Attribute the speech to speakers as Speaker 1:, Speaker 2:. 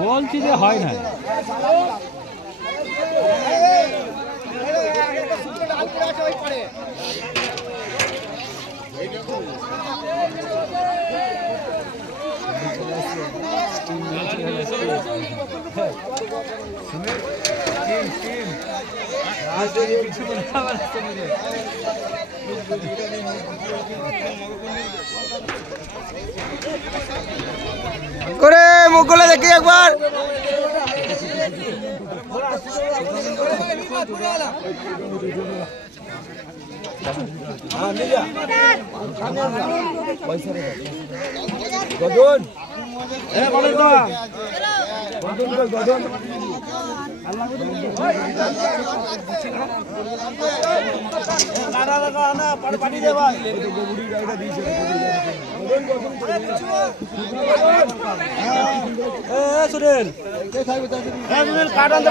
Speaker 1: বলছি যে হয় না।
Speaker 2: করে মুখগুলো দেখি একবার।
Speaker 1: সুনীল
Speaker 2: কাটান